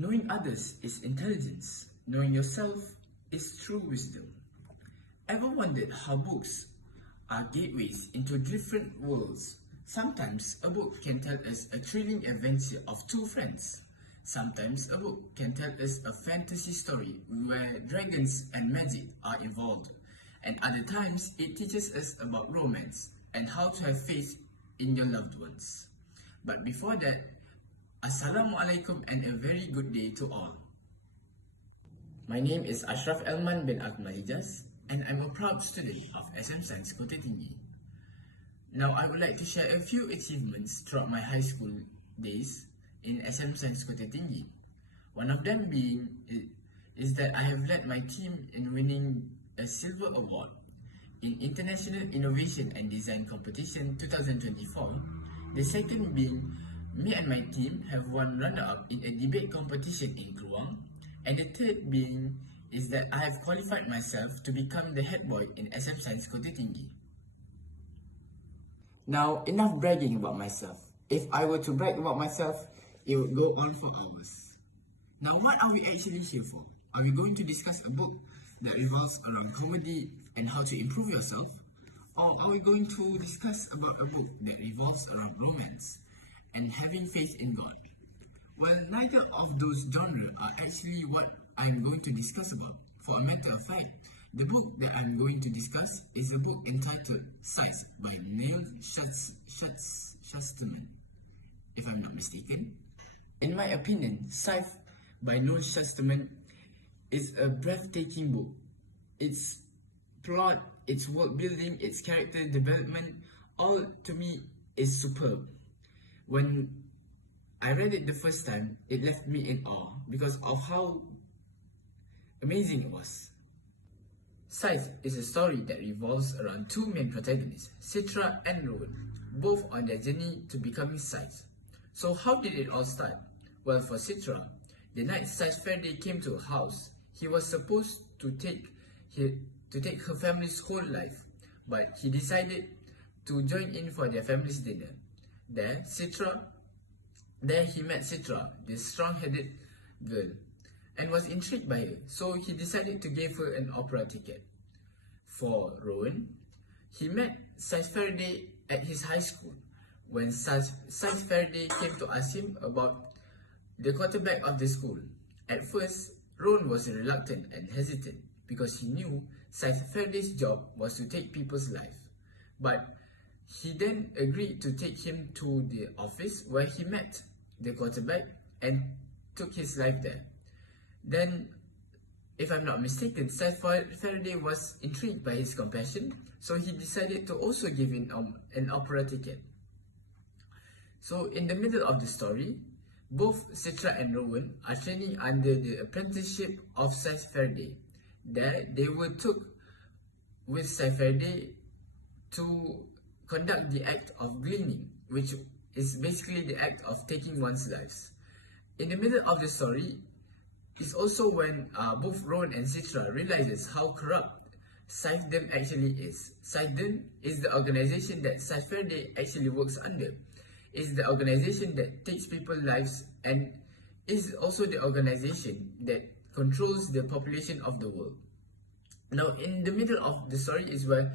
Knowing others is intelligence. Knowing yourself is true wisdom. Ever wondered how books are gateways into different worlds? Sometimes a book can tell us a thrilling adventure of two friends. Sometimes a book can tell us a fantasy story where dragons and magic are involved. And other times it teaches us about romance and how to have faith in your loved ones. But before that, Assalamualaikum and a very good day to all. My name is Ashraf Elman bin Akmalijas and I'm a proud student of SM Sains Kota Tinggi. Now I would like to share a few achievements throughout my high school days in SM Sains Kota Tinggi. One of them being is that I have led my team in winning a silver award in International Innovation and Design Competition 2024. The second being, me and my team have won runner-up in a debate competition in Kluang. And the third being is that I have qualified myself to become the head boy in SM Sains Kota Tinggi. Now, enough bragging about myself. If I were to brag about myself, it would go on for hours. Now, what are we actually here for? Are we going to discuss a book that revolves around comedy and how to improve yourself? Or are we going to discuss about a book that revolves around romance and having faith in God? Well, neither of those genres are actually what I'm going to discuss about. For a matter of fact, the book that I'm going to discuss is a book entitled Sains by Nilam, if I'm not mistaken. In my opinion, Sains by Nilam is a breathtaking book. Its plot, its world building, its character development, all to me is superb. When I read it the first time, it left me in awe because of how amazing it was. Sains is a story that revolves around two main protagonists, Citra and Rowan, both on their journey to becoming Sains. So how did it all start? Well, for Citra, the night Sains Faraday came to her house, he was supposed to take her family's whole life, but he decided to join in for their family's dinner. There he met Citra, the strong-headed girl, and was intrigued by her, so he decided to give her an opera ticket. For Rowan, he met Sains Faraday at his high school. When Sains Faraday came to ask him about the quarterback of the school, at first, Rowan was reluctant and hesitant because he knew Sains Faraday's job was to take people's life. But he then agreed to take him to the office where he met the quarterback and took his life there. Then, if I'm not mistaken, Sains Faraday was intrigued by his compassion, so he decided to also give him an opera ticket. So in the middle of the story, both Citra and Rowan are training under the apprenticeship of Sains Faraday. There, they were took with Sains Faraday to conduct the act of gleaning, which is basically the act of taking one's lives. In the middle of the story is also when both Rowan and Citra realizes how corrupt Sains actually is. Sains is the organization that Sains Faraday actually works under. Is the organization that takes people's lives and is also the organization that controls the population of the world. Now, in the middle of the story is where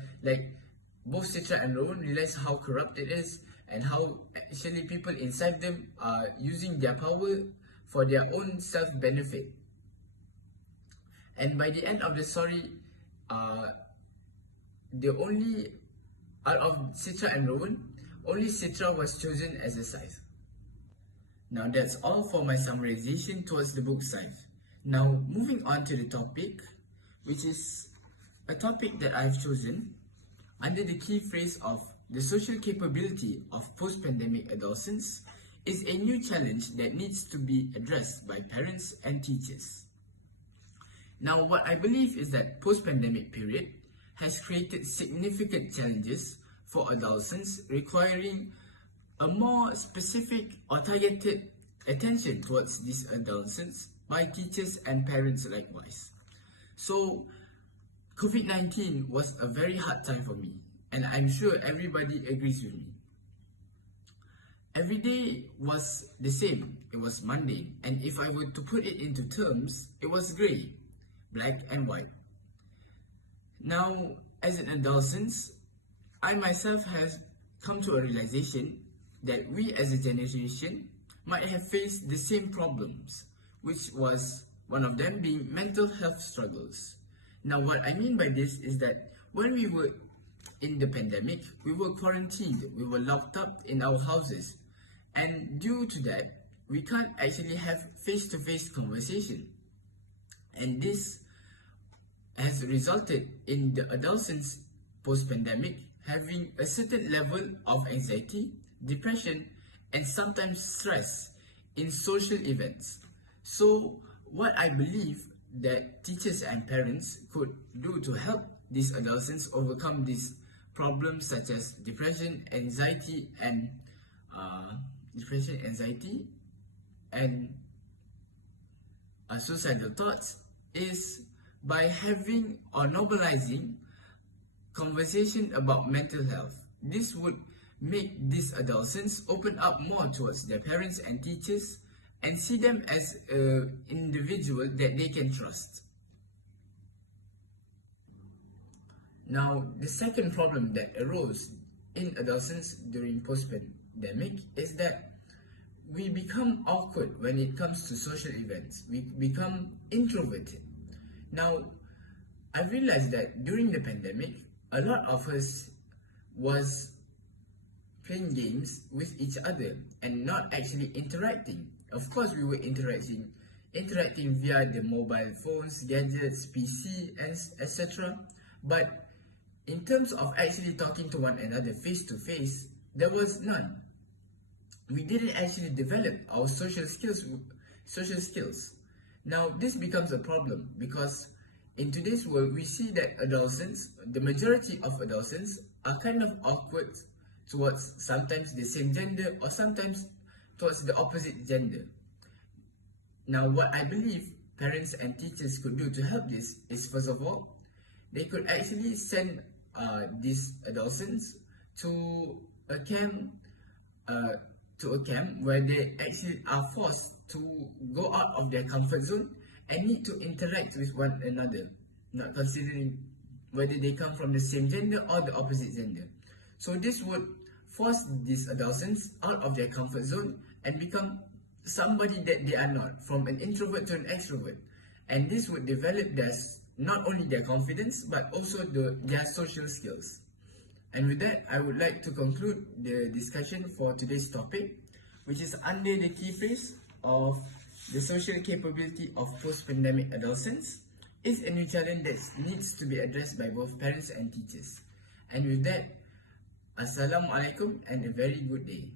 both Citra and Rowan realize how corrupt it is and how actually people inside them are using their power for their own self-benefit. And by the end of the story, out of Citra and Rowan, only Citra was chosen as a Sains. Now that's all for my summarization towards the book Sains. Now moving on to the topic, which is a topic that I've chosen under the key phrase of the social capability of post-pandemic adolescents is a new challenge that needs to be addressed by parents and teachers. Now what I believe is that post-pandemic period has created significant challenges for adolescents requiring a more specific or targeted attention towards these adolescents by teachers and parents likewise. So COVID-19 was a very hard time for me, and I'm sure everybody agrees with me. Every day was the same. It was mundane, and if I were to put it into terms, it was grey, black and white. Now, as an adolescent, I myself have come to a realization that we as a generation might have faced the same problems, which was one of them being mental health struggles. Now, what I mean by this is that when we were in the pandemic, we were quarantined, we were locked up in our houses, and due to that, we can't actually have face-to-face conversation. And this has resulted in the adolescents post-pandemic having a certain level of anxiety, depression, and sometimes stress in social events. So what I believe that teachers and parents could do to help these adolescents overcome these problems such as depression, anxiety, and suicidal thoughts is by having or normalizing conversation about mental health. This would make these adolescents open up more towards their parents and teachers and see them as an individual that they can trust. Now, the second problem that arose in adolescents during post-pandemic is that we become awkward when it comes to social events. We become introverted. Now, I realized that during the pandemic, a lot of us was playing games with each other and not actually interacting. Of course, we were interacting via the mobile phones, gadgets, PC, and etc. But in terms of actually talking to one another face to face, there was none. We didn't actually develop our social skills. Now, this becomes a problem because in today's world, we see that adolescents, the majority of adolescents, are kind of awkward towards sometimes the same gender or sometimes towards the opposite gender. Now, what I believe parents and teachers could do to help this is, first of all, they could actually send these adolescents to a camp where they actually are forced to go out of their comfort zone and need to interact with one another, not considering whether they come from the same gender or the opposite gender. So this would force these adolescents out of their comfort zone and become somebody that they are not, from an introvert to an extrovert. And this would develop not only their confidence but also their social skills. And with that, I would like to conclude the discussion for today's topic, which is under the key phrase of the social capability of post-pandemic adolescents is a new challenge that needs to be addressed by both parents and teachers. And with that, Assalamualaikum and a very good day.